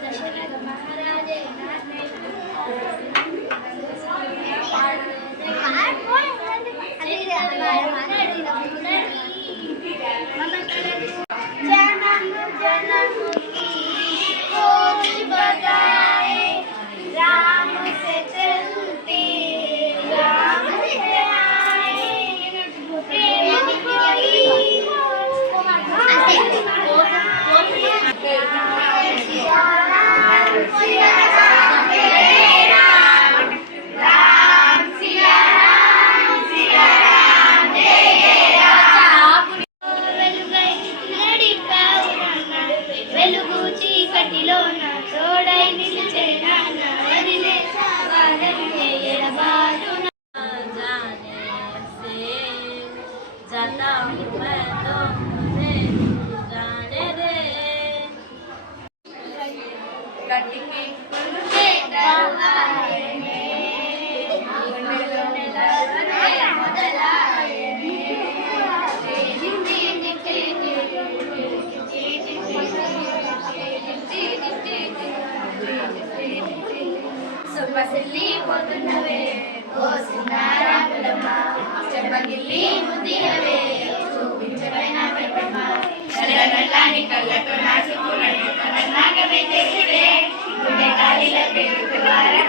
దశరథ మహారాజే సుబ్బసిల్లి పోతున్నవే ఓ సిన్నారాములమ్మ చెప్పగిల్లి ముద్దినవే చూపించవైన పెద్దమ్మ నల్లనల్లాని కళ్ళతో నా చూపు నడుపుతో నన్నాగమే చేసివే గుండె గాలిలో పెరుగుతువారే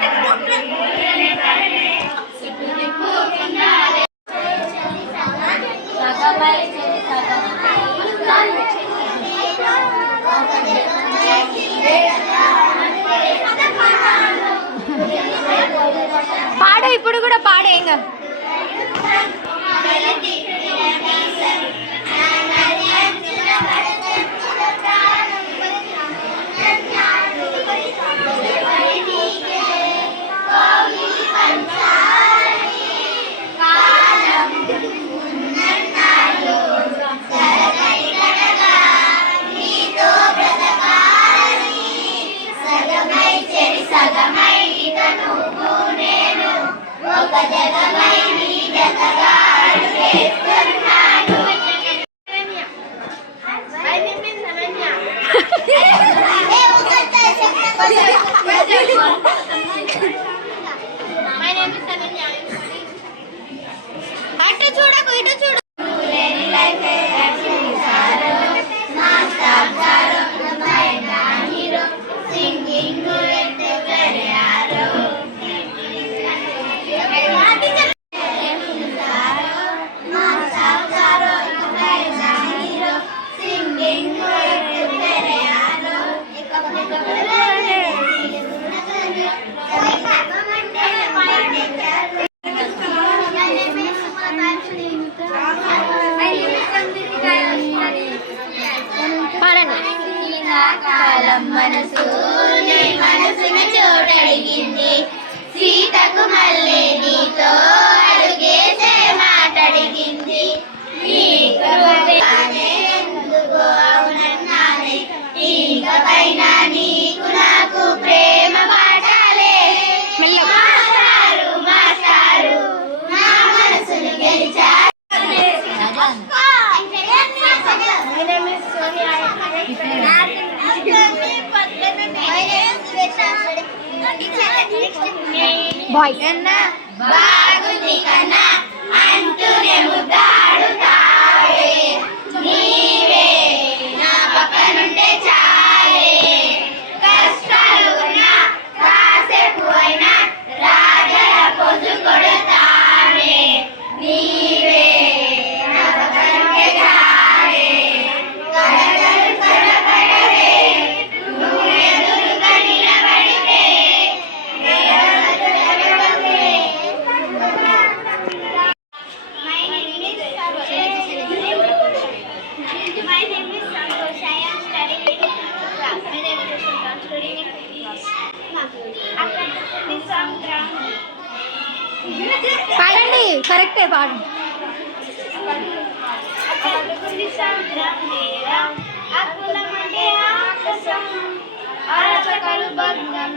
సిగ్గు తిప్పుకున్నారే సగమై పాడు ఇప్పుడు కూడా పాడేంగా అటు చూడకు ఇటు చూడు మనసును చూడడిగింది సీతకు మళ్ళీ నీతో అడుగేసే మాటడిగింది ఎందుకు అవునన్నానే ఇకపైన నీకు నాకు ప్రేమ పాఠాలే మాస్టారు మాస్టారు నా మనసును గెలిచారు. బాయ్ బాగుంది కన్నా అంటూనే ముద్దాడుతావే నీవే నా పక్కనుంటే చాలే కష్టాలు ఉన్నా కాసేపు అయినా రాజల పొద్దు కొడతానే నీవే నా పక్కనుంటే చాలే కడగలు కడగడవే నువ్వు ఎదురుగా నిలబడితే పాడండి కరెక్టే పాడు ఆకాశం ఆరచకలు బంధం